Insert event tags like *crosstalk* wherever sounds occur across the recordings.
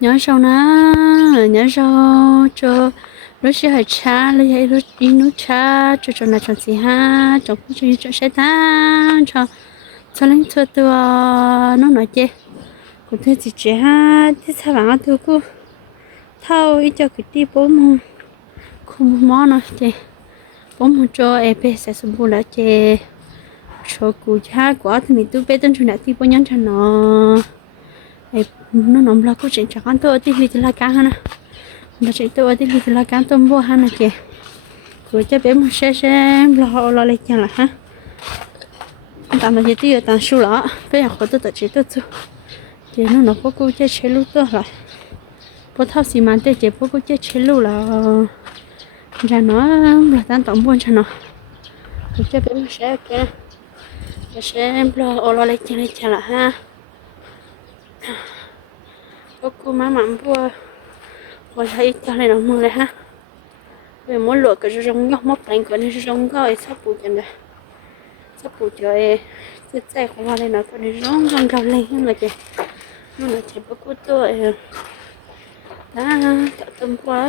nhớ sau nó nhớ sau cho lúc xưa hay cha lấy hay lúc đi lúc cha cho cho là cho gì ha cho cũng cho cho sẽ ta cho cho lên cho tôi nó nói chứ cũng thế chị chị ha thế sao bạn tôi cũng thâu ít cho cái đi bố mong không món nó chứ bố mong cho em bé sẽ sung bù lại chứ cho cụ cha quá thì mình tôi bé tên chuyện đã đi bố nhắn cho nó nó nằm là có chuyện chẳng ăn tôi thì lì là cá hả à. nó chuyện tôi thì lì là cá, tôi mua hả à kìa. Rồi cho bé một xe xe lo lo lấy chăng là ha. Tạm là chỉ tiêu tạm số lọ bây giờ có tôi tự chỉ tôi chứ chỉ nó nó có cô chơi chơi lúc tôi rồi bố thao xì màn tê chỉ bố cô chơi chơi lúc là ra nó là tan tổng buôn cho nó. Rồi cho bé một xe kìa xe lo lo lấy chăng lấy chăng là ha cô má mắm vua. Rồi thấy cho này nó mưa này ha. Về muốn lụa cái rong ngọc móc đánh cái này rong gọi sắp bù chân đây sắp bù chơi rất chạy không vào đây nó cái này rong rong rong lên nhưng mà chị nhưng mà chị bắt cô tôi đã tạo tâm quá.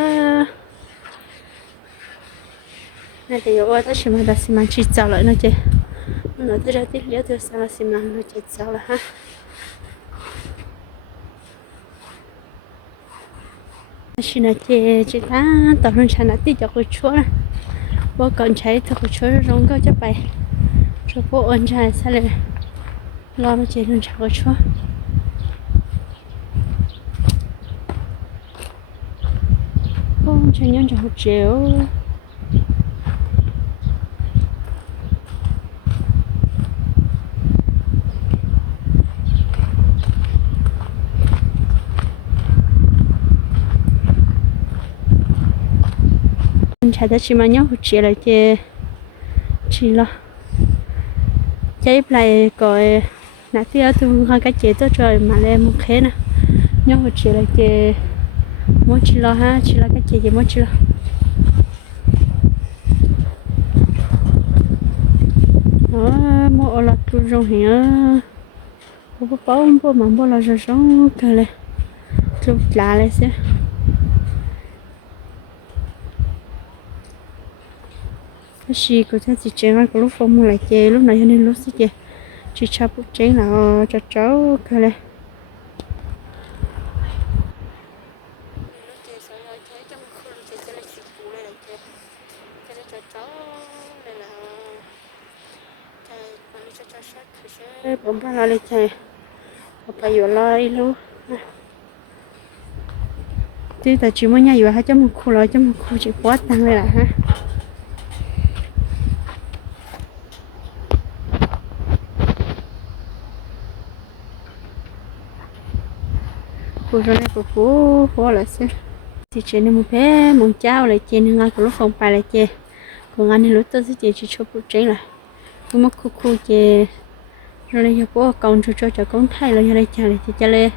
Này thì ôi ta chỉ mà đã xi măng chỉ cháu lại nó chị nó tới ra tiếp liệu từ sáng là xi măng nó chỉ chào là ha. Xin là chị chị ta tập luôn chả nãy cho cô chúa này bố còn cháy thật cô chúa rong có cho bài cho bố ơn chả sao lại lo nó chị luôn chả cô chúa bố chẳng nhân cho một triệu chạy tới chỉ mà nhớ chỉ là lại chỉ là lo lại coi nãy tia tu hai cái chế tôi trời mà lên một khé nè nhớ chỉ là lại mỗi chỉ là ha chỉ là cái chế gì mỗi chỉ là đó mỗi là tu rong hả bố bố bố bố mà bố là rong sống cái này tu lá lại xem cái gì của ta chỉ chơi cái lúc phong lại chè, lúc này nên lúc sẽ chè. Chị cho bút chơi là ờ, cho cháu cái này. Bấm ra lại chơi phải giờ lại luôn. Tí ta chỉ mới nhảy vào hai trăm một khu lại trăm một khu chỉ quá tăng lên là ha. Rồi cho nên cô phố phố là xe thì chị nên một bé một cháu lại chuyện ngay của lúc không phải là chơi còn anh thì lúc tôi sẽ chị chỉ cho phụ trách lại cũng mất khu khu chơi rồi này cho bố con cho cho cho con thay là cho đây chơi lại chơi lên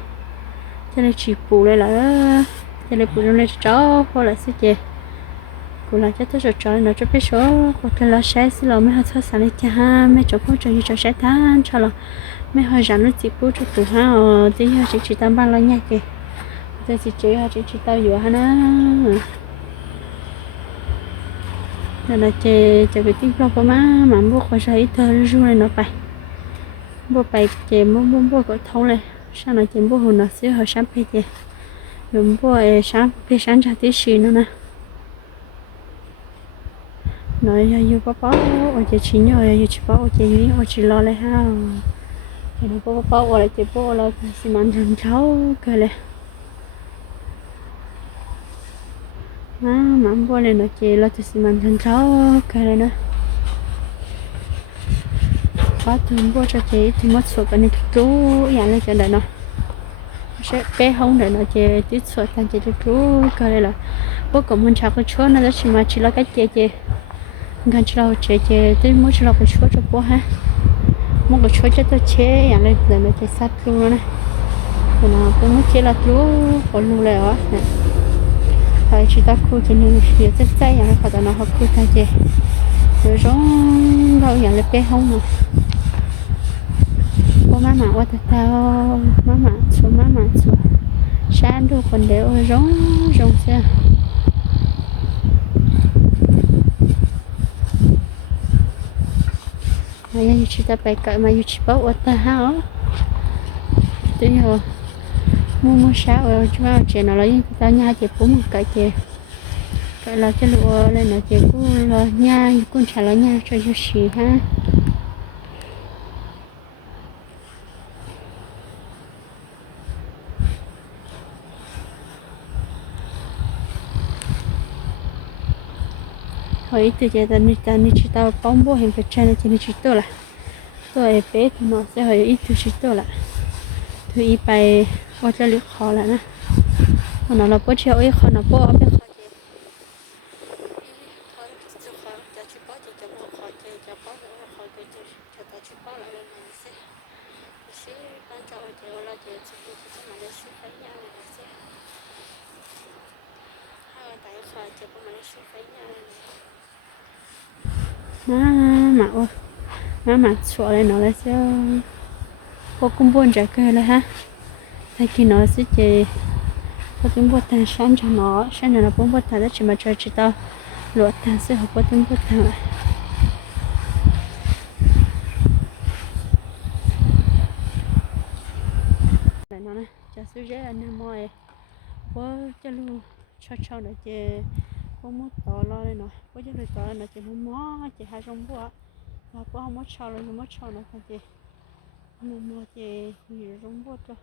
chơi lên chỉ phụ lại là chơi lên phụ rồi này cháu phố là xe chơi là chắc tôi cho cho nó cho biết số cô thấy là sẽ xin lỗi mấy hai thằng sáng lên ha mấy chỗ cô cho như cho sẽ than cho là mấy hơi rắn nó chỉ bố cho tụi ha ờ tí ha chỉ chỉ tam ban lo nha kì tôi chỉ chỉ ha chỉ chỉ tao vừa ha nó là là chè chè cái tiếng lo của má mà bố khỏi sao ít thơ ru này nó phải bố phải chè bố bố bố có thông này sao nó chè bố hồn nó xíu hơi sáng phải chè rồi bố sáng phải sáng cho tí xì nữa nè nói yêu bố bố ở chè chín rồi yêu chỉ bố chè gì ở chỉ lo lại ha. Thì nó bố, có qua lại chỉ có là xi măng chân cháu cái này à mà bố này nó chỉ là xi măng chân cháu cái này nữa có thường bố cho chị thì mất số cái này chú nhà lên cho đợi nó sẽ bé không để nó chỉ tí số thành chỉ chú cái này là. Bố cũng muốn chào cái chú, nó chỉ mà chỉ là cái chị chị gần chỗ chế chế tới mỗi chỗ cái chỗ cho bố ha. Mỗi cái chỗ cho tôi chế, nhà lên rồi mới chế sát luôn nè rồi nó cái mỗi chế là luôn còn luôn lại á nè. Phải chỉ ta khu chế nên nhiều rất dễ, nhà lên phải nó học khu ta chế. Rồi giống đâu nhà lên bé không mà. Cô má mà qua tao, má mà xuống, má mà xuống. Sáng đâu còn để rồi giống giống xe. Mà như chỉ ta phải cởi mà như bảo ở ta hao tuy nhiên mua mua sao rồi chúng ta chỉ nó lấy ta nha chỉ cũng một cái chỉ cái là cái lụa lên nó chỉ cũng là nhà cũng chả là nha cho chú xì ha? Hồi từ giờ ta đi ta đi chỉ tao bóng bố hình phải chơi thì đi chỉ tôi là tôi bé thì nó sẽ hồi ít từ chỉ tôi là tôi ít bài qua cho liệu khó là nè còn nó là bố chiều ấy khó nó bố ở bên mà sợ lên nó là sẽ có cũng buồn trả cơ là ha thay khi nó sẽ chỉ có tiếng bút tàn sáng cho nó sáng nó bốn bút tàn đó chỉ mà chơi chỉ tao lụa tàn sẽ học có tiếng bút tàn. lại nó nè cho số dễ anh em mọi có cho luôn cho cho nó chơi có muốn tỏ lo đây nó có cho được tỏ nó chơi muốn mó chỉ hai trong bữa và có không mất cho rồi mất cho nó không chỉ mua mua chỉ nhiều trong bữa cho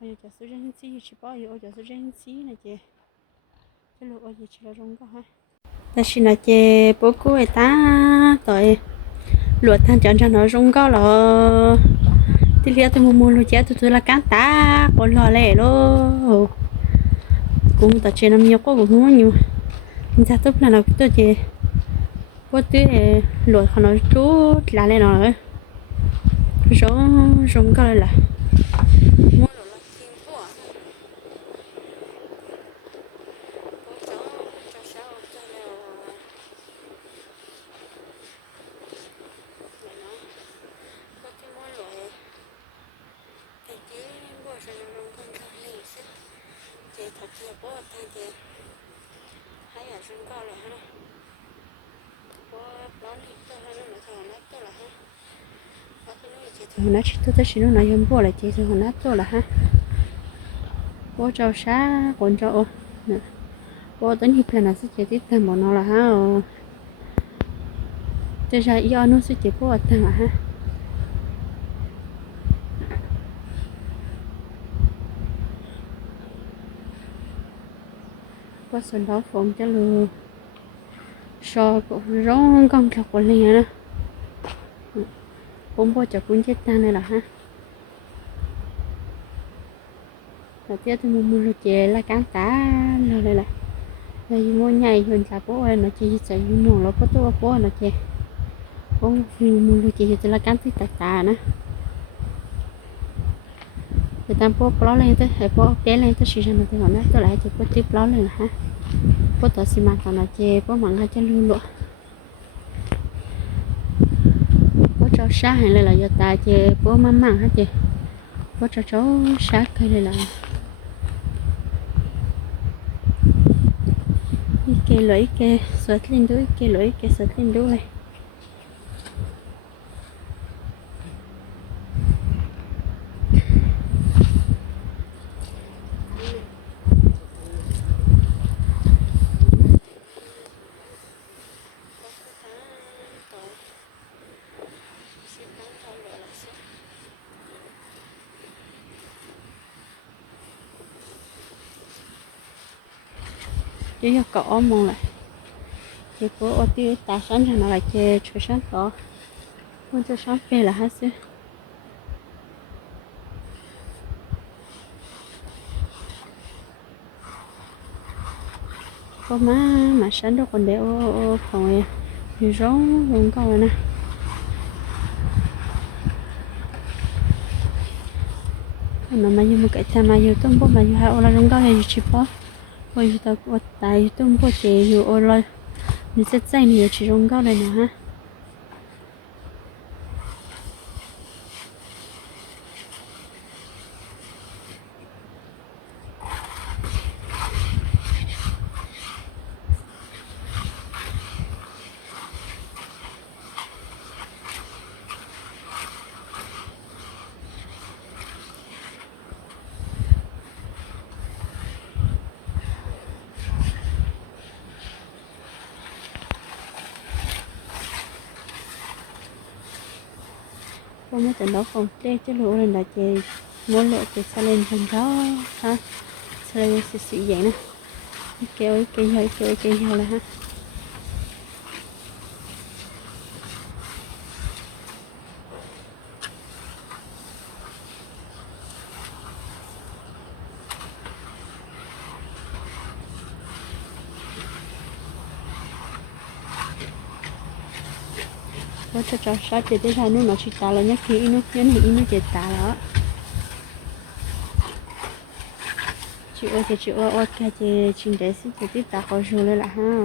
bây giờ số dân sĩ chỉ bao nhiêu giờ số dân sĩ này chị cái lúa gì chỉ là trong có ha ta xin là chị bố cô ấy ta tội lúa thằng chọn cho nó trong có là thì liệu tôi mua mua lúa chết tôi tôi là cá ta còn lò lẻ luôn cũng ta chơi năm nhiều có cũng không nhiều. Ra tốt là nó tôi chơi có tí lúa họ nói chút là lên nó rồi rong cái là tôi tới xin nó nói hôm bữa là chị rồi nó tôi là ha? Bố cho xa còn cho nè bố tính hiệp là nó sẽ chỉ tiếp thêm bọn nó là ha cho ra do nó sẽ chỉ bố ở thằng là ha? Có sân đó phòng cho lừa so cũng rong con chọc của liền nè cũng bao giờ cũng chết tan này là ha. Là chết thì mua mua chè là cán tá rồi đây là. Đây mua nhảy hơn cả bố ơi nó chỉ chạy mua nó có tôi bố nó chè. Bố mua mua chè thì là cán tí tạt tà nữa. Thì tam bố bó lên tới, hay bố bé lên tới sử dụng nó thì họ nói tôi lại thì bố tiếp bó lên ha. Bố tao xi măng tao nó chè bố mặn hai chân luôn luôn cho sát hay là do ta chị bố mắm mặn hết chị bố cho cháu sát cây này là. Cái lưỡi cái sợi lên đuôi cái lưỡi cái sợi lên đuôi. này chứ giờ cỏ mong lại thì có ô tiêu ta sáng cho nó lại chơi cho sáng cỏ muốn cho sáng về là hết xí có má mà sẵn đâu còn để ô ô phòng thì rong rong câu rồi nè mà mà như một cái thằng mà như tôm bố mà như hai ô là rong câu thì chỉ có ôi ta có tài tung có chế, hiểu ôi rồi mình sẽ dạy nhiều chỉ trong cao này nè ha. Cô mới tận đó còn tê chứ lũ lên là chè, muốn lộ chị sa lên thành đó. Ha sa lên sẽ xì vậy nè kêu cái hơi kêu cái hơi là ha. Cho cho sao chị tới thằng nó chỉ ta là nhắc khi nó nhớ nghĩ nó chị ta đó chị ha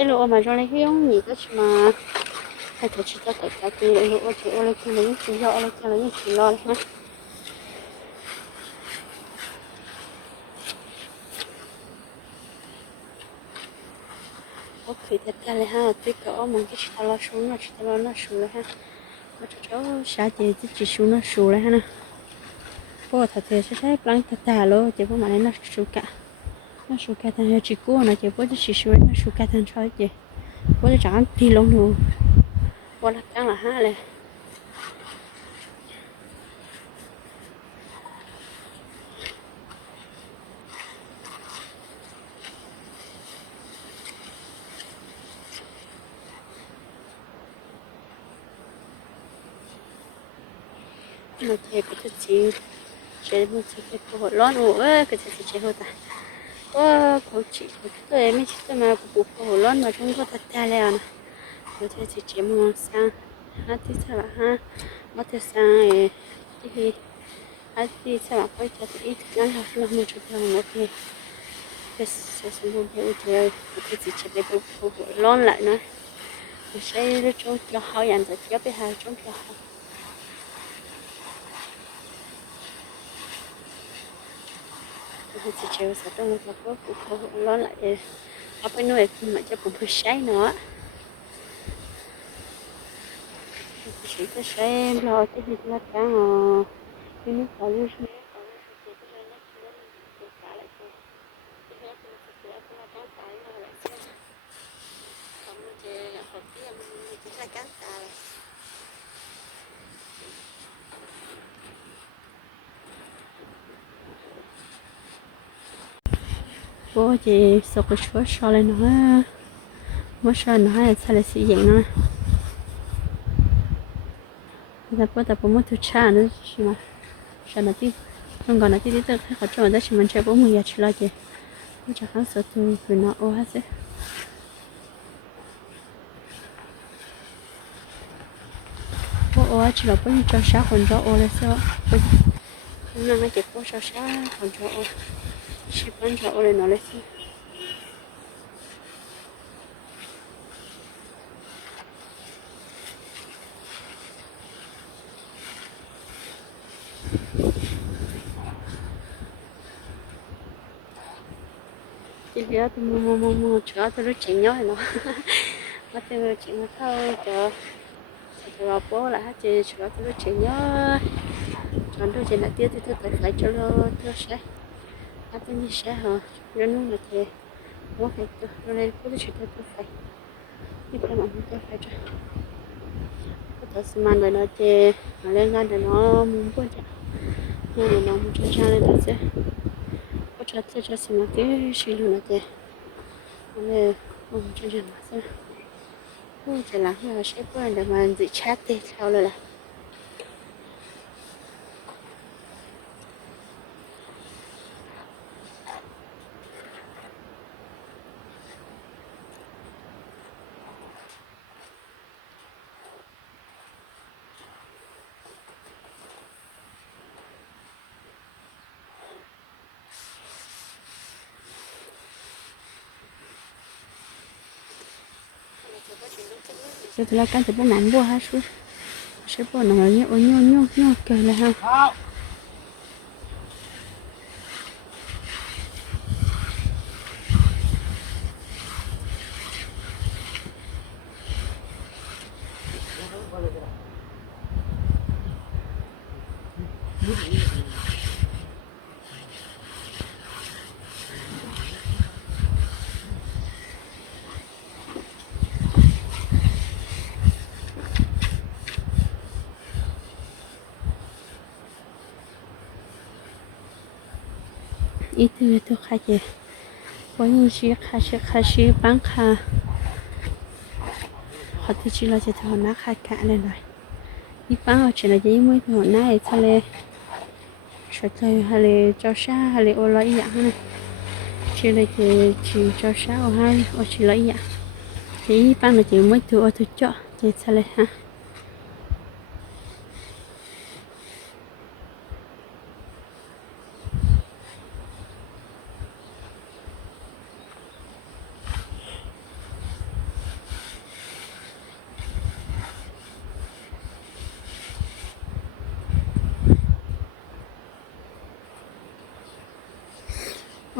chế lộ mà cho lấy không nhỉ cái mà. Hay thật sự ta phải cái gì lộ chị lấy cái lấy chỉ lo cái lấy chỉ lo ha. Ok thật ra là ha, tuy có mình cái ta lo xuống nó chỉ ta lo nó xuống ha. Mà cho cháu sao chị chỉ xuống nó xuống ha nè. Bố thật thì sẽ thấy plan thật ta luôn chỉ có mà nó xuống cả nó số cái thằng chỉ cua nó chỉ bố chỉ số nó số cái thằng chơi chị. Bố chỉ chẳng thì lông nữa bố là căng là ha này nó chỉ có chút chỉ chỉ một chút cái cơ hội nữa cái chút chỉ thôi ta có có chị có tôi em chỉ tôi mà cũng có lớn mà chúng có thật ta liền có thể chỉ chỉ mua sang. Hát thì sao ha? Có thể sang thì hát thì sao có thể thì ít ngắn học là một chút là một cái cái sự sử dụng cái cái cái chỉ chỉ để bộ bộ lớn lại nữa. Sẽ nó trong cho họ nhận được cái bị hại trong cho họ thì chị chịu sẽ trong một có cũng không lo lại ở bên nuôi mà cho cũng phải sấy nữa chị có xem lo cái gì là cả họ cái nước có lưu xuống bố chị sọc cái chúa cho lên nó mất so nó hay sao lại sử dụng nó là bố tập bố mất thứ cha nữa chứ mà. Sao nó tiếp không còn nó tiếp tiếp tới thấy họ cho mình đó chỉ mình chơi bố mình giờ chỉ lo chị. Bố chắc hắn sợ tôi vì nó ô hết rồi bố ô chỉ là bố cho sáng còn cho ô là sao? Bố nó chỉ bố cho sáng còn cho ô chỉ bán cho ô nó lấy gì chị biết tôi mua mua mua mua chỗ tôi nó chỉnh nhói nó mà tôi chỉnh nó thâu cho cho bố là hát chị chỗ tôi nó chỉnh nhói chọn tôi chỉ lại tiếp thì tôi phải cho nó tôi sẽ Hapinisha aho nanunatire amafayito nonelipuzishite tufay nipirema mutefecha tasimanda note nolenganda no mumbuja nono no muchachane tase ochatse chasimake shilunate none mumchachane mase Ôi trời lắng là sẽ quên được mà gì chat thì sao rồi là cho tôi là cái gì bố nắm bố ha chú sẽ bố nó nhớ nhớ nhớ nhớ kể là ha ít thứ tôi khai gì có những gì khai sẽ khai sẽ bán khai họ thì chỉ là chỉ thằng nó khai cả lên rồi bán họ chỉ là giấy mới thằng nó này thôi lệ sợ chơi hay là cho xa hay là ô lấy dạng này chỉ là chỉ chỉ cho xa ô hai ô chỉ lấy dạng thì bán là chỉ mới thử ô thử cho chỉ thôi lệ ha.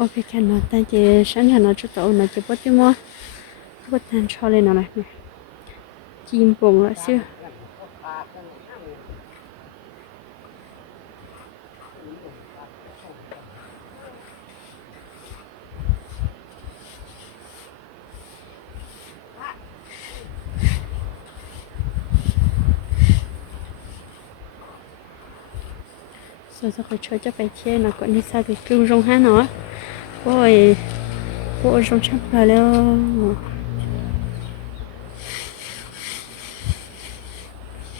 ok, bị cái nó ta chế sáng nhà nó chút tàu nó chỉ bắt chứ mà bắt tan cho lên nó này. Chim bông lại xưa rồi sau khi chơi cho bài chơi nó còn đi xa cái kêu rong hả nó Ôi Ôi trong chắc là đâu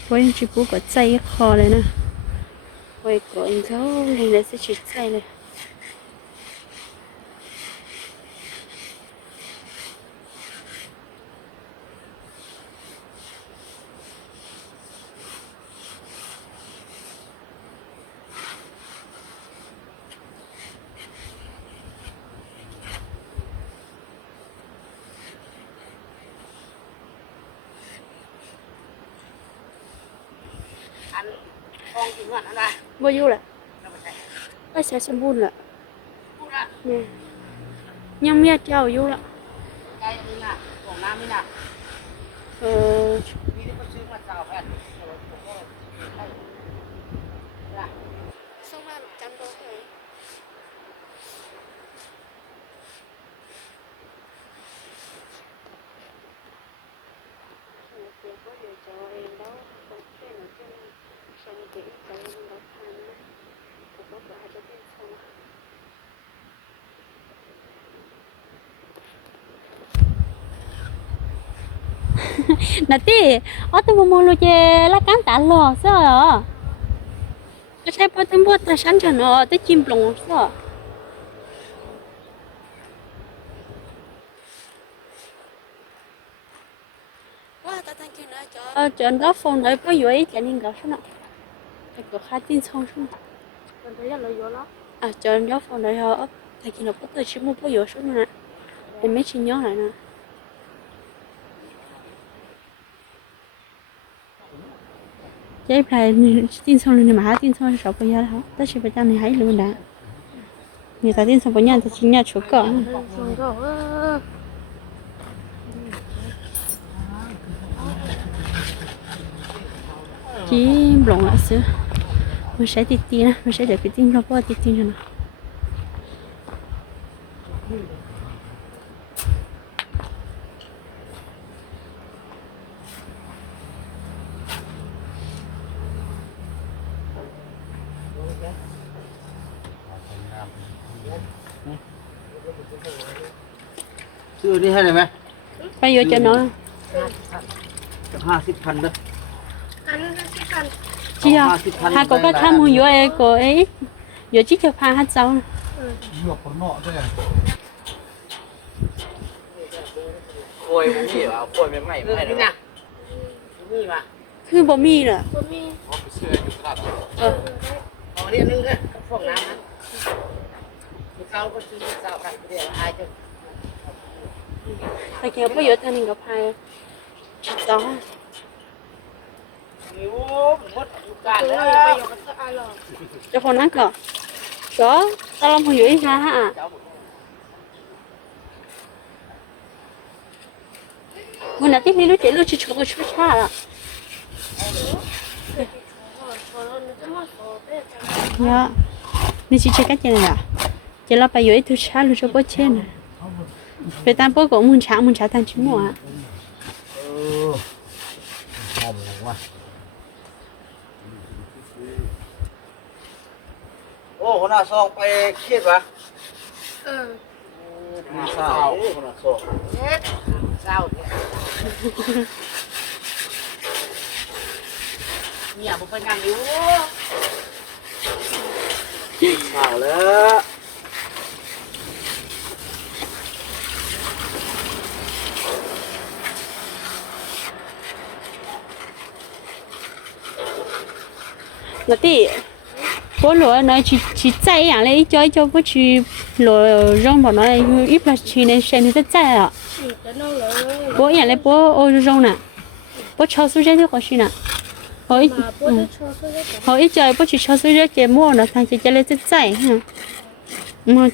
Ôi chị bố có chay khó này nè. Ôi có anh Nên là sẽ chỉ chay này. อายุแหละก็ใช้สมบูรณ์แหละยังเมียเจ้าอยู่ละใกล้นี่น่ะของน้ำนี่น่ะเออนี่ด้อมม *laughs* nè tí ở tôi mua mua luôn chè lá cán tạ lò sao à? Cái xe bao tiền bao ta sáng cho nó tới chim lồng sao ờ chuyện đó phòng đấy có dưới cái nên gặp sao cái cửa khai tin xong xong à chuyện đó phòng đấy họ tại khi nó có tới chỉ mua bao nhiêu số nữa nè mấy chị nhớ lại nè chế phải tin xong rồi mà tin xong rồi bây giờ hả tất nhiên phải cho này hãy luôn đã. Người ta tin xong bây giờ thì chỉ nhà chỗ cỡ chỉ lộn lại xưa mình sẽ đi tin mình sẽ để cái tin nó qua đi tin cho ซื้ออันนี้ให้ได้ไหมไปเยอะจะเนาะห้าสิบพันด้ออันนี้ก็สิกันเชียวหาก็ก็ทำมือเยอะเอ้ก็เอ้ยเยอะที่จะพาฮัดเจ้าหยวกคนเนาะด้วยโอยมึงนี่เหรอโอยไม่ไหม้ไม่ไหม้นะนี่วะคือบ่มีเหรอบ่มีอ๋อเสื้ออยู่ตลาเออเอาเรียนนึงนะพอกน้นนะเขาก็ซื้อเจ้ากันเดี๋ยวอายจะ 자기가 뿌여 타는 거 ha à 저 보는 tiếp đi nó 보여 이사 하. 뭐나 띠리로 띠리로 치고 싶어 살아. Dạ. Nên chị chơi cách chơi này à? Chị là bà dưới thứ sáu lúc cho bố chơi này. ไปตามพวกของมุนช้ามุนช้าทันชิมัวหอมหนังว่ะโอ้คนหน้าซองไปเครียดวะเออหน้าเศร้คนหน้าซองเด็ดเศร้เนี่ยเนี่ยผมไปงานอยู่เศร้าแล้ว nó tí bố nó chỉ chỉ chạy à lấy cho cho bố chỉ lúa rong bọn nó ít là chỉ nên xem thì rất à bố à lấy bố ô rong nè. Bố cho số rác có gì nè. Hồi ừ. hồi trời bố chỉ cho số rác chỉ mua nó thằng chỉ cho lấy rất chạy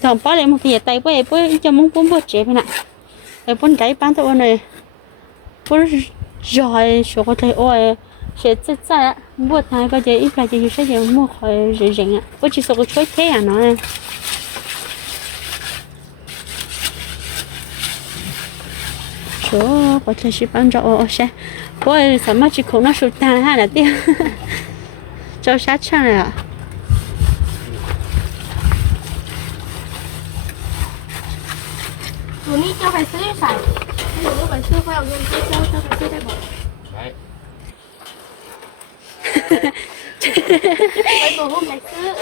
thằng bố lấy một cái tay bố ấy bố cho muốn bố bố chế bên nè. Ấy bố bán tao này. Bố giỏi số có thể ôi sẽ rất chạy mua thay cái gì ít là chỉ sẽ chỉ mua khỏi rẻ rẻ à bố chỉ số có chối thế à nó số có thể sẽ bán cho ô xe bố ơi sao mà chỉ không nó sụt ta ha là tiêu cho sát chân này à ตัวนี้เจ้าไปซื้อใส่หนูไปซื้อไปเอาเงินซื้อเจ้ với bố hôm nay xưa.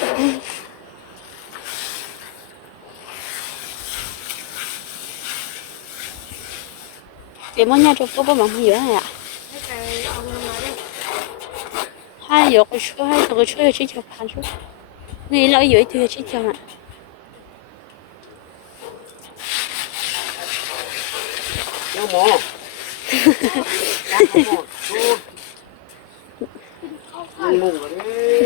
Cái món nhà trộn có bố mắm giữa này ạ. Hai dọc cái chỗ, hai dọc cái chỗ, chỉ chọc hàng chút Nghĩ lỗi dưới thì chỉ chọc ạ. Đâu bố Đâu mồ. มอเจ้าหมอสู้มึงกันนี่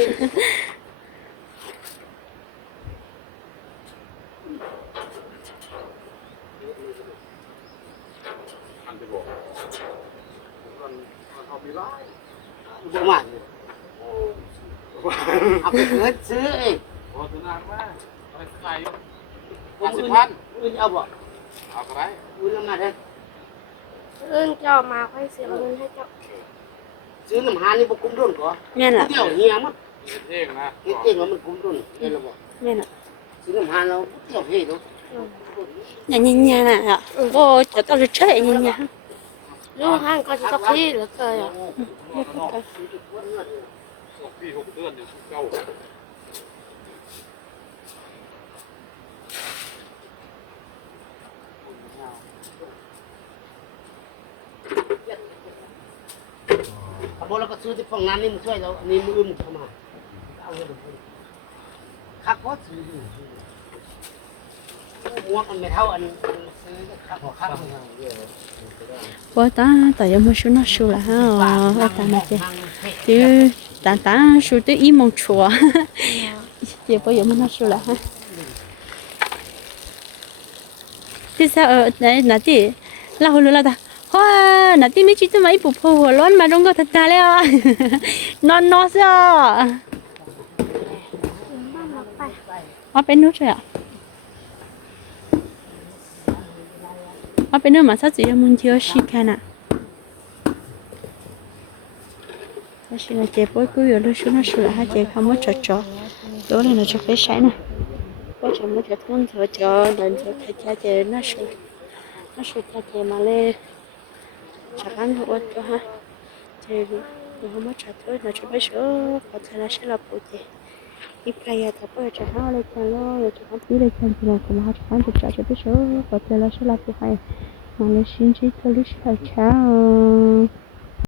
มันไปบอกมันมันเอาไปไล่บ่มาเอาไปเงินซื้อเองพอตัวนานมากไปขายห้าสิบพันอื่นเอาบ่เอาไรอื่นเอามาเด้ออื่นเจ้ามาค่อยเสียเงินให้เจ้า ซื้อน้ำหานี่บ่คุ้มดุนก่อแม่นล่ะเดี๋ยวเฮียมันเองนะเฮ็ดเองว่ามันคุ้มดุนเฮ็นแล้วบ่แม่นล่ะซื้อน้ำหาเราเดี๋ยวเฮ็ดเนาะ nhà nhà nhà nè à bố cho tao được chơi nhà nhà ลูกห้างก็จะพี่เหลือเกินอะพี่หกเดือนอยู่เก้า โบแล้ก็ซื้อที่ฟองน้ำนี่มาช่วยเราอันนี้มืออึมเข้ามาเอาเงินคักก็ซื้ออยู่ม้วนมันไม่เท่าอันซื้อคัว่าตาแต่ยังไม่ชุนชูละฮะว่าตาไม่เจ๊ตาตาชูตัวอีมองชัวเจ๊พอยังไม่ชูละฮะที่สาเออไหนนาทีเราหัวเราตา hoa nãy thì mấy chị tôi mấy bụng phù lớn mà đông có thật ta leo *laughs* non nó sao ở bên nước rồi ạ. Ở bên nước mà sao chị em muốn chơi xí cái nè sao chị là chị bố cứ giờ lúc xuống nó sửa hai chị? Không có trò trò. Đó là nó cho cái sáng nè. Bố chị muốn cho thôn trò, cho nên cho cái cha chị nó xuống nó sửa cha mà lên chắc ăn hộ cho ha chị nó không có trả thôi nó cho cái sữa có thể là sẽ là phụ chị ít cái giờ tập ở chỗ nào lên chân lo pote chỗ nào đi lên chao